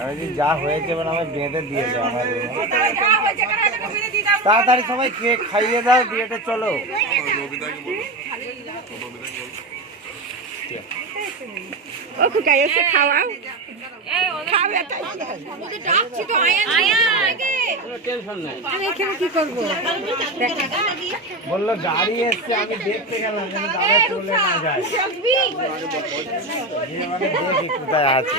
আমি যা হয়েছে মানে আমার বেঁধে দিয়েছে আমার তাড়াতাড়ি সবাই কেক খাইয়ে দাও বিয়েতে চলো ও খুকাই এসে খাওয়াও কি করবো বললো গাড়ি এসছে আমি দেখতে গেলাম যেন দাদা চলে না যায় দেখি কোথায় আছে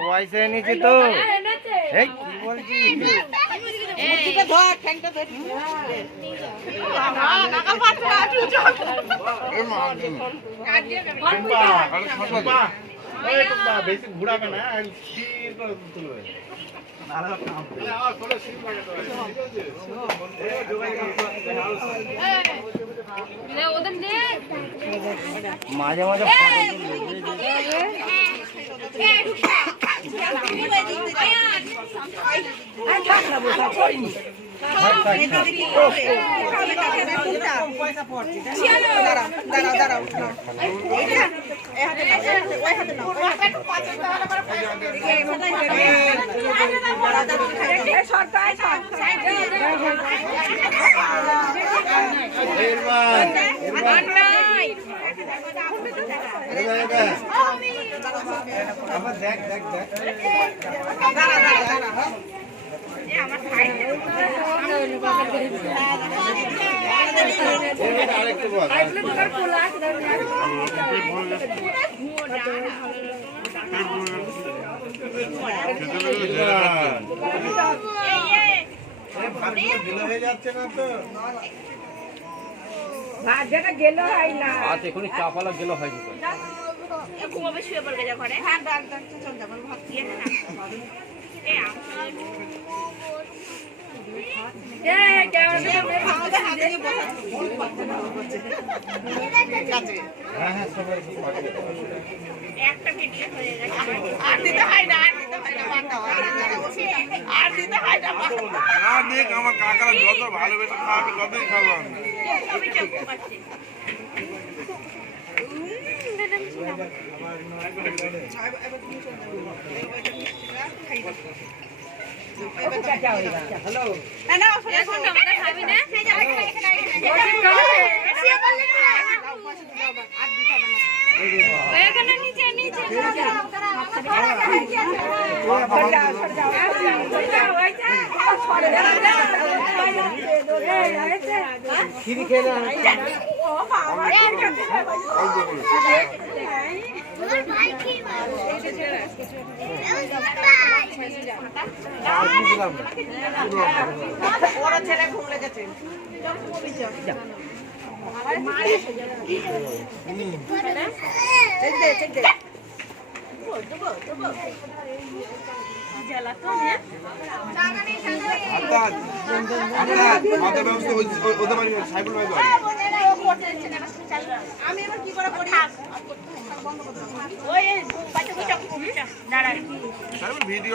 পয়সা এনেছি তো এই কি বলছি বেশি ঘুরাবে না তুলবে মাঝে মাঝে দেখ দেখ দেখ হয়ে যাচ্ছে না তো যেটা গেল হয় না এখন চাপালা গেল হয় ঘুমাবে শুয়ে পড়বে যখন হ্যাঁ ডাক্তার চল যাবো ভাত দিয়ে একটা ভিডিও হয়ে গেছে আর দিতে হয় না আর দিতে হয় না আর দেখ আমার কাকারা যত ভালোবেসে খাওয়াবে ততই খাবো আমি খিরি খেয়ে বড় ছেলে ঘুম লেগেছে আমি এবার কি করে করি ওই বাচ্চা ভিডিও